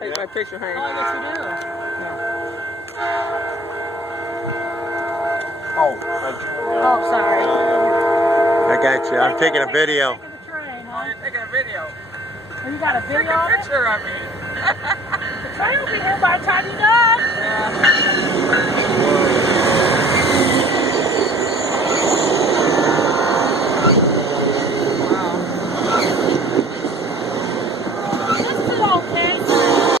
Take my picture, honey. Oh, I guess you do. Oh, sorry. I got you. I'm taking a video. Taking the train, huh? You're taking a video. Oh, you got a Take video a of it? picture of me. The train will be here by the time you're done. Yeah.